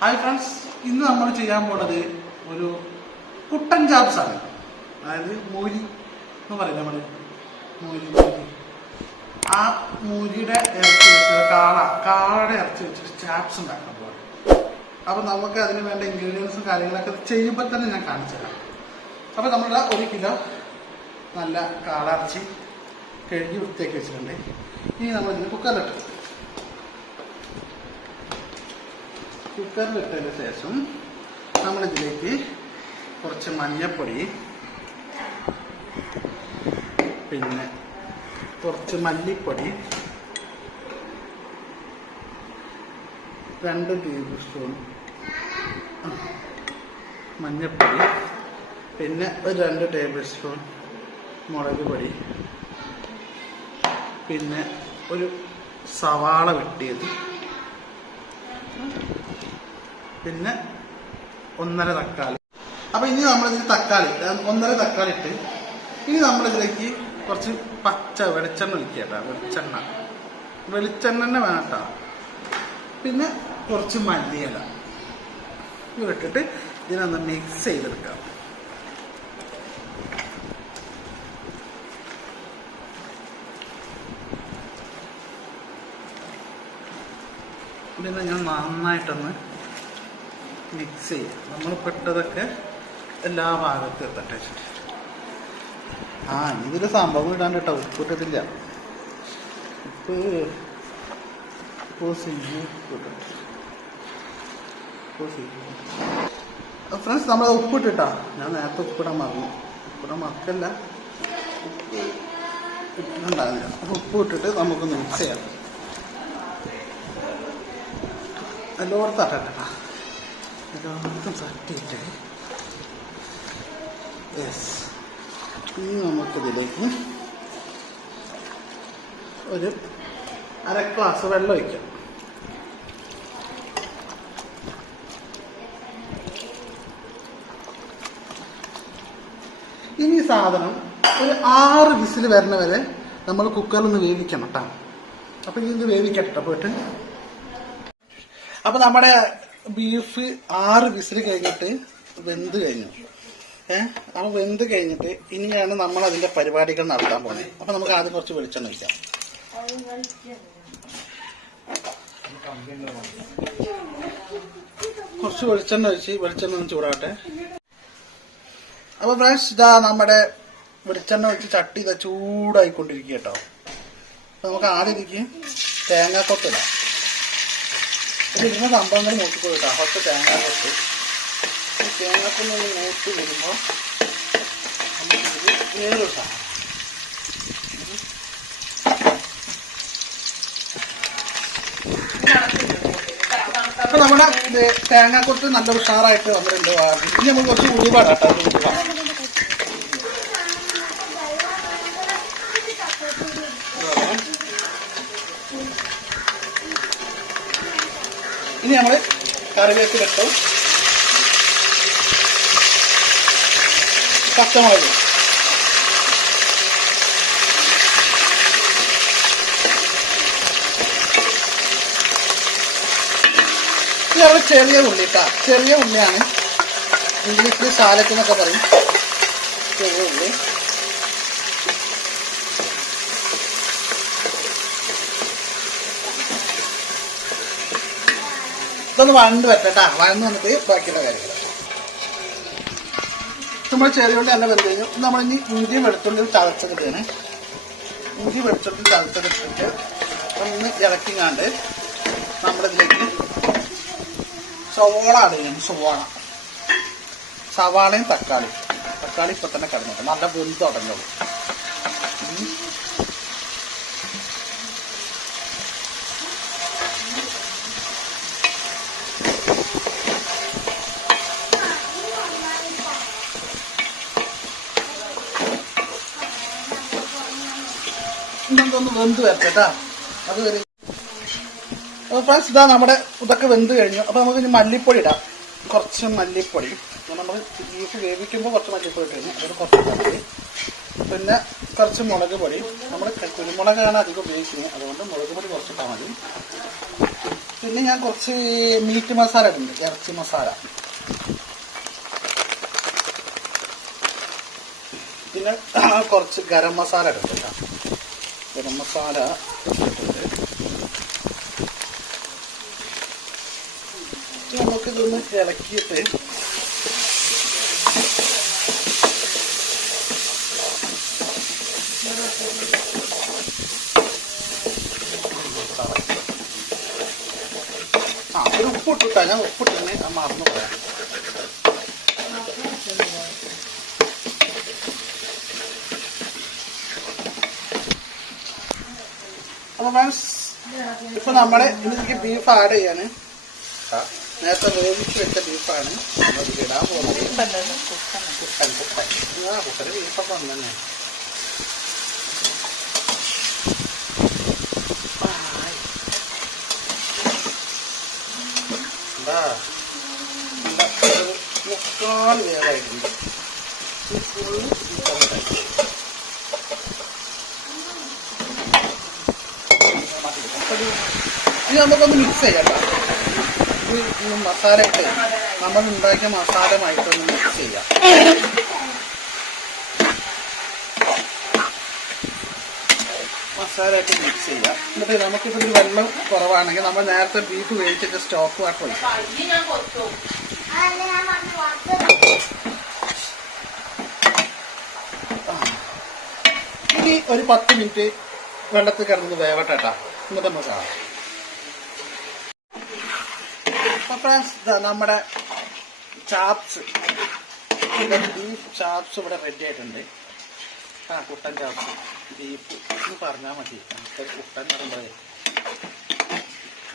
Hi friends, ഇന്ന് നമ്മൾ ചെയ്യാൻ പോണത് ഒരു കുട്ടൻ ചാപ്സ് ആണ്. അതായത് മൂരി എന്ന് പറയില്ല നമ്മൾ, മൂരി. ആ മൂരിയുടെ ഇറച്ചി വെച്ച് കാളയുടെ ഇറച്ചി വെച്ചിട്ട് ചാപ്സ് ഉണ്ടാക്കാൻ പോകും. അപ്പോൾ നമുക്ക് അതിന് വേണ്ട ഇൻഗ്രീഡിയൻസും കാര്യങ്ങളൊക്കെ ചെയ്യുമ്പോൾ തന്നെ ഞാൻ കാണിച്ചു തരാം. അപ്പോൾ നമ്മളുടെ 1 കിലോ നല്ല കാളയിറച്ചി കഴുകി വൃത്തിയാക്കി വെച്ചിട്ടുണ്ട്. ഇനി നമ്മളിതിന് കുക്കറിലിട്ടതിന് ശേഷം നമ്മളിതിലേക്ക് കുറച്ച് മഞ്ഞൾപ്പൊടി, പിന്നെ കുറച്ച് മല്ലിപ്പൊടി, 2 ടേബിൾ സ്പൂൺ മഞ്ഞൾപ്പൊടി, പിന്നെ ഒരു 2 ടേബിൾ സ്പൂൺ മുളക് പൊടി, പിന്നെ ഒരു സവാള വെട്ടിയത്, പിന്നെ 1.5 തക്കാളി. അപ്പൊ ഇനി നമ്മളിതിന് 1.5 തക്കാളി ഇട്ട് ഇനി നമ്മളിതിലേക്ക് കുറച്ച് പച്ച വെളിച്ചെണ്ണ ഒഴിക്കട്ടോ. വെളിച്ചെണ്ണ തന്നെ വേണം കേട്ടോ. പിന്നെ കുറച്ച് മല്ലിയില ഇട്ടിട്ട് ഇതിനൊന്ന് മിക്സ് ചെയ്തെടുക്കാം. പിന്നെ ഞാൻ നന്നായിട്ടൊന്ന് മിക്സ് ചെയ്യും. നമ്മൾ പെട്ടതൊക്കെ എല്ലാ ഭാഗത്തും എത്തട്ടെ. ഇതിൽ സംഭവം ഇടാണ്ട് കേട്ടോ, ഉപ്പിട്ടിട്ടില്ല. ഫ്രണ്ട്സ്, നമ്മളത് ഉപ്പിട്ടിട്ടാ. ഞാൻ നേരത്തെ ഉപ്പിടാൻ മറക്കല്ല, ഉപ്പ് ഇട്ടിട്ടുണ്ടാവില്ല. ഉപ്പ് ഇട്ടിട്ട് നമുക്ക് മിക്സ് ചെയ്യാം. എല്ലായിടത്തും തട്ടട്ടാ, എല്ലായിടത്തും തട്ടിയിട്ട് യെസ്. ഇനി നമുക്കിതിലേക്ക് ഒരു 1/2 ഗ്ലാസ് വെള്ളം ഒഴിക്കാം. ഇനി സാധനം ഒരു 6 വിസിൽ വരുന്ന വരെ നമ്മൾ കുക്കറിലൊന്ന് വേവിക്കണം കേട്ടോ. അപ്പം ഇനി ഇത് വേവിക്കട്ടെ പോയിട്ട്. അപ്പം നമ്മുടെ ബീഫ് 6 വിസിൽ കഴിഞ്ഞിട്ട് വെന്ത് കഴിഞ്ഞു. അപ്പം വെന്ത് കഴിഞ്ഞിട്ട് ഇനിയാണ് നമ്മൾ അതിന്റെ പരിപാടികൾ നടത്താൻ പോകുന്നത്. അപ്പം നമുക്ക് ആദ്യം കുറച്ച് വെളിച്ചെണ്ണ ഒഴിക്കാം. കുറച്ച് വെളിച്ചെണ്ണ ഒഴിച്ച് വെളിച്ചെണ്ണ ഒന്ന് ചൂടാട്ടെ. അപ്പൊ ഫ്രണ്ട്സ്, ഇതാ നമ്മുടെ വെളിച്ചെണ്ണ ഒഴിച്ച് ചട്ടി ഇതാ ചൂടായിക്കൊണ്ടിരിക്കുക കേട്ടോ. അപ്പൊ നമുക്ക് ആദ്യം ഇതിക്ക് തേങ്ങാക്കൊത്തിടാം. ഇതിരുന്ന സംഭവങ്ങൾ നോക്കിപ്പോയിട്ടാ. കുറച്ച് തേങ്ങാക്കൊത്ത് തേങ്ങാക്കൊന്ന് മൂത്ത് വരുമ്പോൾ നമുക്കിതിൽ വേറൊരു സാധനം. അപ്പൊ നമ്മുടെ തേങ്ങാക്കൊത്ത് നല്ല ഉഷാറായിട്ട് വന്നിട്ടുണ്ട്. ഇനി നമ്മൾ കുറച്ച് ഉരുവാടാട്ടോ. ഇനി നമ്മൾ കറിവേപ്പിലിട്ടു, പച്ചമുളക്, ഇത് നമ്മൾ ചെറിയ ഉള്ളി കേട്ടോ. ചെറിയ ഉള്ളിയാണ്, ഇംഗ്ലീഷിൽ സാലറ്റ് എന്നൊക്കെ പറയും. ചെറിയ ഉള്ളി. ഇതൊന്ന് വഴണ്ട് വരട്ടെട്ടാ. വഴന്ന് വന്നിട്ട് ബാക്കിയുള്ള കാര്യങ്ങൾ. നമ്മൾ ചെറിയ ഉള്ളി തന്നെ വെന്ത് കഴിഞ്ഞു. നമ്മളിനി ഇഞ്ചിയും വെളുത്തുള്ളിയും ചതച്ചതിട്ടാണ്. ഇഞ്ചി വെളുത്തുള്ളി ചതച്ചതിട്ടിട്ട് ഒന്ന് ഇളക്കിങ്ങാണ്ട് നമ്മളിതിലേക്ക് സവാള ആഡ് ചെയ്യണം. സവാളയും തക്കാളി ഇപ്പൊ തന്നെ കിടന്നിട്ട് നല്ല വെന്ത് തുടങ്ങുള്ളൂ. ഇതൊന്ന് വെന്ത് വരട്ടെട്ടാ. അത് വരെ ഫ്രണ്ട്സ്, ഇതാ നമ്മുടെ ഇതൊക്കെ വെന്ത് കഴിഞ്ഞു. അപ്പൊ നമുക്ക് ഇനി മല്ലിപ്പൊടി ഇടാം. കുറച്ച് മല്ലിപ്പൊടി. നമ്മൾ ബീഫ് വേവിക്കുമ്പോൾ കുറച്ച് മല്ലിപ്പൊടി ഇട്ട് കഴിഞ്ഞു. അതിൽ കുറച്ച് മല്ലി, പിന്നെ കുറച്ച് മുളക് പൊടി. നമ്മൾ കുരുമുളകാണ് അധികം ഉപയോഗിക്കുന്നത്, അതുകൊണ്ട് മുളക് പൊടി കുറച്ചിട്ടാൽ മതി. പിന്നെ ഞാൻ കുറച്ച് മീറ്റ് മസാല ഇടുന്നുണ്ട്, ഇറച്ചി മസാല. പിന്നെ കുറച്ച് ഗരം മസാല ഇടുന്നുണ്ട് കേട്ടോ. ഗരം മസാല ഇട്ടിട്ടുണ്ട്. നമുക്കിതൊന്ന് ഇളക്കിയിട്ട് ഒരു ഉപ്പിട്ടിട്ടാ, ഞാൻ ഉപ്പിട്ടിന് മറന്നു പറയാം. അപ്പൊ ഫ്രണ്ട്സ്, ഇപ്പൊ നമ്മുടെ ഇതിലേക്ക് ബീഫ് ആഡ് ചെയ്യാണ്. നേരത്തെ വേവിച്ച് വെച്ച ബീഫാണ് നമ്മളിത് ഇടാൻ പോകുന്നത്. കുക്കറ് ബീഫൊക്കെ ഒന്ന് തന്നെ. മുക്കാൽ വേവായിട്ടുണ്ട്. ഇനി നമുക്കൊന്ന് മിക്സ് ചെയ്യാം കേട്ടോ. ഈ മസാല ഇട്ട് നമ്മൾ ഉണ്ടാക്കിയ മസാലമായിട്ടൊന്ന് മിക്സ് ചെയ്യാം. മസാല ആയിട്ട് മിക്സ് ചെയ്യാം. എന്നിട്ട് നമുക്കിപ്പോൾ ഒരു വെള്ളം കുറവാണെങ്കിൽ നമ്മൾ നേരത്തെ ബീഫ് വേവിച്ചിട്ട് സ്റ്റോക്ക് വാട്ടർ ഒഴിക്കും. ഇനി ഒരു 10 മിനിറ്റ് വെള്ളത്തിൽ കിടന്നത് വേവട്ടെ കേട്ടോ. എന്നിട്ട് നമുക്ക് കാണാം. അപ്പം നമ്മുടെ ചാപ്സ്, ബീഫ് ചാപ്സ് ഇവിടെ റെഡി ആയിട്ടുണ്ട്. കുട്ടൻ ചാപ്സ് ബീഫ് എന്ന് പറഞ്ഞാൽ മതി. കുട്ടൻ എന്ന് പറയുമ്പോൾ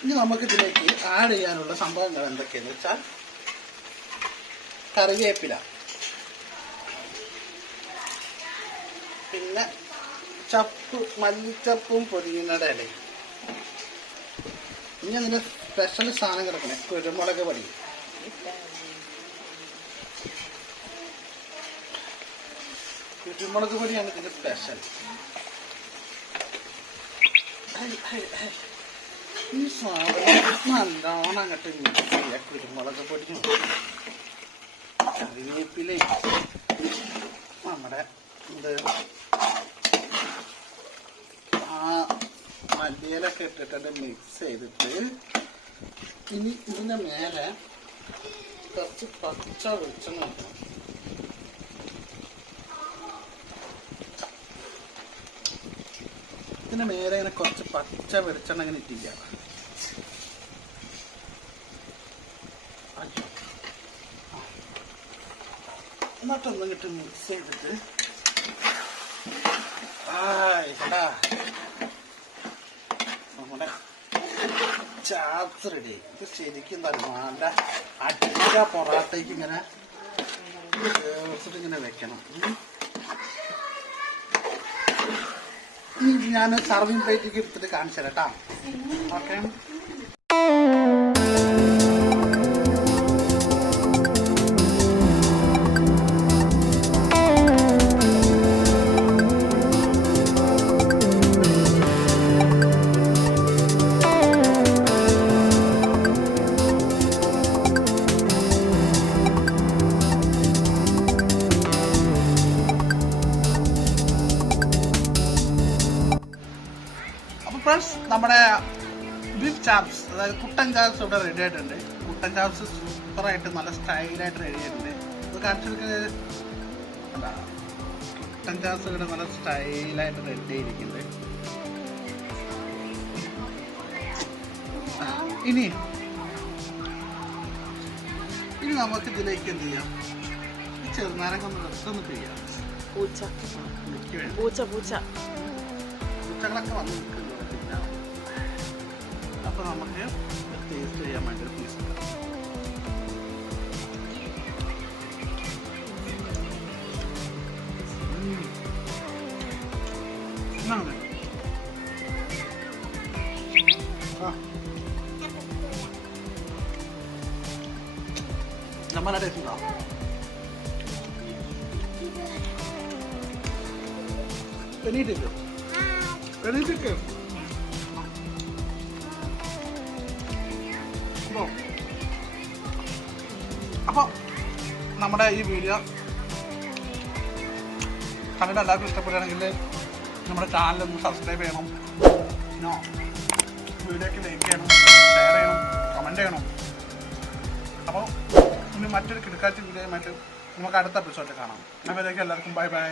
ഇനി നമുക്ക് ഇതിലേക്ക് ആഡ് ചെയ്യാനുള്ള സംഭവങ്ങൾ എന്തൊക്കെയാണെന്ന് വെച്ചാൽ കറിവേപ്പില, പിന്നെ ചപ്പ്, മല്ലിച്ചപ്പും പൊതിയുന്നയുടെ ഇല. ഇനി അതിൻ്റെ സ്പെഷ്യൽ സാധനം കിടക്കണേ, കുരുമുളക് പൊടി. കുരുമുളക് പൊടിയാണ് ഇതിൻ്റെ സ്പെഷ്യൽ. ഈ സാധനം നല്ലോണം അങ്ങോട്ട് മിക്സ് ചെയ്യുക. കുരുമുളക് പൊടിയും കറിവേപ്പിലയും നമ്മുടെ മല്ലിയിലൊക്കെ ഇട്ടിട്ട് മിക്സ് ചെയ്തിട്ട് ഇനി ഇതിൻ്റെ മേലെ കുറച്ച് പച്ച വെളിച്ചെണ്ണ വെക്കണം. ഇതിൻ്റെ മേലെ ഇങ്ങനെ കുറച്ച് പച്ച വെളിച്ചെണ്ണ ഇങ്ങനെ ഇട്ടിരിക്കുക. എന്നിട്ടൊന്നും കിട്ടി മിക്സ് ചെയ്തിട്ട് നമ്മുടെ ചാപ്സ് റെഡി. ഇത് ശരിക്കും നല്ല അടിച്ച പൊറാട്ടയ്ക്ക് ഇങ്ങനെ ഇങ്ങനെ വെക്കണം. ഞാൻ സർവിങ് പ്ലേറ്റിലേക്ക് എടുത്തിട്ട് കാണിച്ചു തരാം കേട്ടോ. ഓക്കെ. ഫ്രണ്ട്സ്, നമ്മുടെ ബീഫ് ചാപ്സ്, അതായത് കുട്ടൻ ചാപ്സ് ഇവിടെ റെഡി ആയിട്ടുണ്ട്. കുട്ടൻ ചാപ്സ് സൂപ്പറായിട്ട് നല്ല സ്റ്റൈലായിട്ട് റെഡി ആയിട്ടുണ്ട്. ഇത് കാണിച്ചെടുക്കുന്നത് കുട്ടൻ ചാപ്സ് ഇവിടെ നല്ല സ്റ്റൈലായിട്ട് റെഡി ആയിരിക്കുന്നത്. ഇനി നമുക്ക് ഇതിലേക്ക് എന്ത് ചെയ്യാം, ചെറുനാരങ്ങ ഒന്ന് രസമൊന്ന് ചെയ്യാം. പൂച്ചകളൊക്കെ വന്ന് നിൽക്കുന്നുണ്ട്. അപ്പോൾ നമുക്ക് ടേസ്റ്റ് ചെയ്യാൻ വേണ്ടി പീസ് നമ്മളെ ടേസ്റ്റ് ഉണ്ടോ? എണീറ്റിട്ട് അപ്പോൾ നമ്മുടെ ഈ വീഡിയോ കണ്ടിട്ട് എല്ലാവർക്കും ഇഷ്ടപ്പെടുകയാണെങ്കിൽ നമ്മുടെ ചാനലൊന്ന് സബ്സ്ക്രൈബ് ചെയ്യണം, വീഡിയോക്ക് ലൈക്ക് ചെയ്യണം, ഷെയർ ചെയ്യണം, കമൻറ്റ് ചെയ്യണം. അപ്പോൾ ഇനി മറ്റൊരു കിടക്കാഴ്ച വീഡിയോയുമായിട്ട് നമുക്ക് അടുത്ത എപ്പിസോഡിൽ കാണാം. അപ്പോഴേക്കും എല്ലാവർക്കും ബൈ ബൈ.